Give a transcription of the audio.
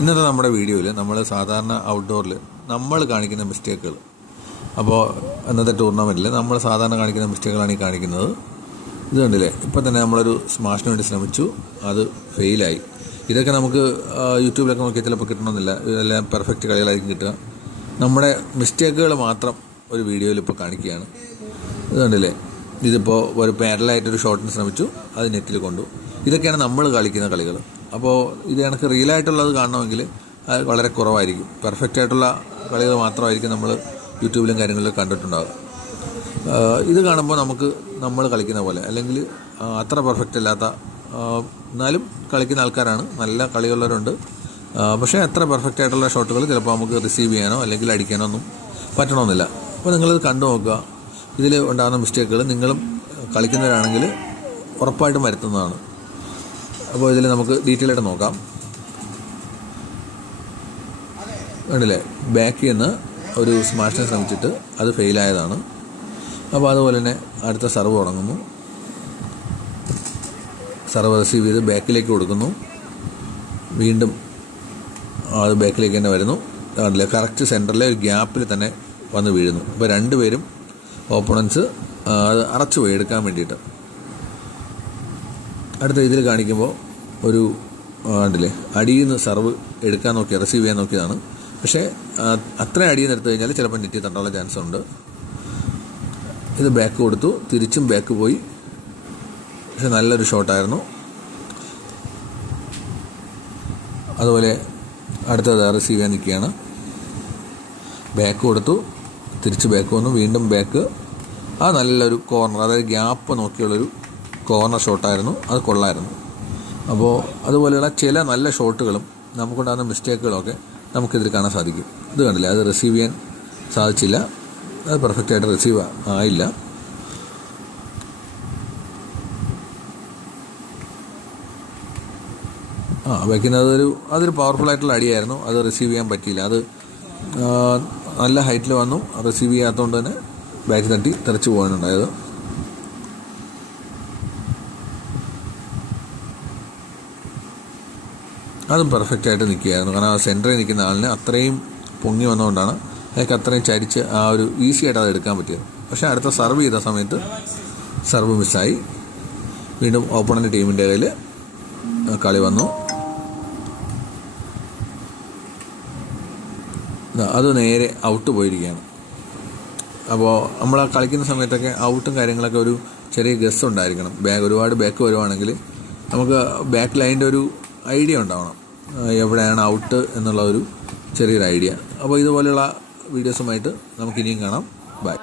ഇന്നത്തെ നമ്മുടെ വീഡിയോയിൽ നമ്മൾ സാധാരണ ഔട്ട്ഡോറിൽ നമ്മൾ കാണിക്കുന്ന മിസ്റ്റേക്കുകൾ, അപ്പോൾ ഇന്നത്തെ ടൂർണമെൻറ്റിൽ നമ്മൾ സാധാരണ കാണിക്കുന്ന മിസ്റ്റേക്കുകളാണ് ഈ കാണിക്കുന്നത്. ഇത് കണ്ടില്ലേ, ഇപ്പോൾ തന്നെ നമ്മളൊരു സ്മാഷിന് വേണ്ടി ശ്രമിച്ചു, അത് ഫെയിലായി. ഇതൊക്കെ നമുക്ക് യൂട്യൂബിലൊക്കെ നോക്കിയാൽ ചിലപ്പോൾ കിട്ടണമെന്നില്ല, ഇതെല്ലാം പെർഫെക്റ്റ് കളികളായിരിക്കും കിട്ടുക. നമ്മുടെ മിസ്റ്റേക്കുകൾ മാത്രം ഒരു വീഡിയോയിൽ ഇപ്പോൾ കാണിക്കുകയാണ്. ഇത് കണ്ടില്ലേ, ഇതിപ്പോൾ ഒരു പാരലായിട്ടൊരു ഷോട്ടിന് ശ്രമിച്ചു, അത് നെറ്റിൽ കൊണ്ടു. ഇതൊക്കെയാണ് നമ്മൾ കളിക്കുന്ന കളികൾ. അപ്പോൾ ഇത് കണക്ക് റിയലായിട്ടുള്ളത് കാണണമെങ്കിൽ അത് വളരെ കുറവായിരിക്കും. പെർഫെക്റ്റ് ആയിട്ടുള്ള കളികൾ മാത്രമായിരിക്കും നമ്മൾ യൂട്യൂബിലും കാര്യങ്ങളിലും കണ്ടിട്ടുണ്ടാകുക. ഇത് കാണുമ്പോൾ നമുക്ക് നമ്മൾ കളിക്കുന്ന പോലെ, അല്ലെങ്കിൽ അത്ര പെർഫെക്റ്റ് അല്ലാത്ത, എന്നാലും കളിക്കുന്ന ആൾക്കാരാണ്, നല്ല കളിയുള്ളവരുണ്ട്. പക്ഷേ അത്ര പെർഫെക്റ്റ് ആയിട്ടുള്ള ഷോട്ടുകൾ ചിലപ്പോൾ നമുക്ക് റിസീവ് ചെയ്യാനോ അല്ലെങ്കിൽ അടിക്കാനോ ഒന്നും പറ്റണമെന്നില്ല. അപ്പോൾ നിങ്ങളിത് കണ്ടു നോക്കുക. ഇതിൽ ഉണ്ടാകുന്ന മിസ്റ്റേക്കുകൾ നിങ്ങളും കളിക്കുന്നവരാണെങ്കിൽ ഉറപ്പായിട്ടും വരുത്തുന്നതാണ്. അപ്പോൾ ഇതിൽ നമുക്ക് ഡീറ്റെയിൽ ആയിട്ട് നോക്കാം. കണ്ടില്ലേ, ബാക്കിൽ നിന്ന് ഒരു സ്മാഷിനെ ശ്രമിച്ചിട്ട് അത് ഫെയിലായതാണ്. അപ്പോൾ അതുപോലെ തന്നെ അടുത്ത സർവ് തുടങ്ങുന്നു. സർവ് റിസീവ് ചെയ്ത് ബാക്കിലേക്ക് കൊടുക്കുന്നു, വീണ്ടും അത് ബാക്കിലേക്ക് തന്നെ വരുന്നു. കണ്ടില്ലേ, കറക്റ്റ് സെൻറ്ററിലെ ഒരു ഗ്യാപ്പിൽ തന്നെ വന്ന് വീഴുന്നു. അപ്പോൾ രണ്ടുപേരും ഓപ്പണൻസ് അത് അറച്ചു പോയി എടുക്കാൻ വേണ്ടിയിട്ട്. അടുത്ത ഇതിൽ കാണിക്കുമ്പോൾ ഒരു കണ്ടില്ലേ, അടിയിൽ നിന്ന് സർവ് എടുക്കാൻ നോക്കി, റിസീവ് ചെയ്യാൻ നോക്കിയതാണ്. പക്ഷേ അത്ര അടിയിൽ നിന്ന് എടുത്തു കഴിഞ്ഞാൽ ചിലപ്പോൾ നെറ്റി തട്ടാനുള്ള ചാൻസ് ഉണ്ട്. ഇത് ബാക്ക് കൊടുത്തു, തിരിച്ചും ബാക്ക് പോയി. പക്ഷെ നല്ലൊരു ഷോട്ടായിരുന്നു. അതുപോലെ അടുത്തത് റിസീവ് ചെയ്യാൻ നിൽക്കുകയാണ്. ബാക്ക് കൊടുത്തു, തിരിച്ച് ബാക്ക് വന്നു, വീണ്ടും ബാക്ക്. ആ നല്ലൊരു കോർണർ, അതായത് ഗ്യാപ്പ് നോക്കിയുള്ളൊരു കോർണർ ഷോട്ടായിരുന്നു, അത് കൊള്ളായിരുന്നു. അപ്പോൾ അതുപോലെയുള്ള ചില നല്ല ഷോട്ടുകളും നമുക്കുണ്ടാകുന്ന മിസ്റ്റേക്കുകളൊക്കെ നമുക്കിതിൽ കാണാൻ സാധിക്കും. ഇത് കണ്ടില്ല, അത് റിസീവ് ചെയ്യാൻ സാധിച്ചില്ല, അത് പെർഫെക്റ്റായിട്ട് റിസീവ് ആയില്ല. വയ്ക്കുന്നത് അതൊരു പവർഫുള്ളായിട്ടുള്ള അടിയായിരുന്നു, അത് റിസീവ് ചെയ്യാൻ പറ്റിയില്ല. അത് നല്ല ഹൈറ്റിൽ വന്നു, റിസീവ് ചെയ്യാത്തതുകൊണ്ട് തന്നെ ബാറ്റ് തട്ടി തെറിച്ച് പോകാനുണ്ടായത്. അതും പെർഫെക്റ്റായിട്ട് നിൽക്കുകയായിരുന്നു. കാരണം ആ സെൻറ്ററിൽ നിൽക്കുന്ന ആളിന് അത്രയും പൊങ്ങി വന്നുകൊണ്ടാണ് അയാൾക്ക് അത്രയും ചരിച്ച് ആ ഒരു ഈസി ആയിട്ട് അത് എടുക്കാൻ പറ്റിയത്. പക്ഷേ അടുത്ത സർവ് ചെയ്ത സമയത്ത് സർവ് മിസ്സായി. വീണ്ടും ഓപ്പണൻ്റ് ടീമിൻ്റെ കയ്യിൽ കളി വന്നു. അത് നേരെ ഔട്ട് പോയിരിക്കുകയാണ്. അപ്പോൾ നമ്മൾ ആ കളിക്കുന്ന സമയത്തൊക്കെ ഔട്ടും കാര്യങ്ങളൊക്കെ ഒരു ചെറിയ ഗസ് ഉണ്ടായിരിക്കണം. ഒരുപാട് ബാക്ക് വരുവാണെങ്കിൽ നമുക്ക് ബാക്ക് ലൈൻ്റെ ഒരു ഐഡിയ ഉണ്ടാവണം, എവിടെയാണ് ഔട്ട് എന്നുള്ള ഒരു ചെറിയൊരു ഐഡിയ. അപ്പോൾ ഇതുപോലെയുള്ള വീഡിയോസുമായിട്ട് നമുക്കിനിയും കാണാം. ബൈ.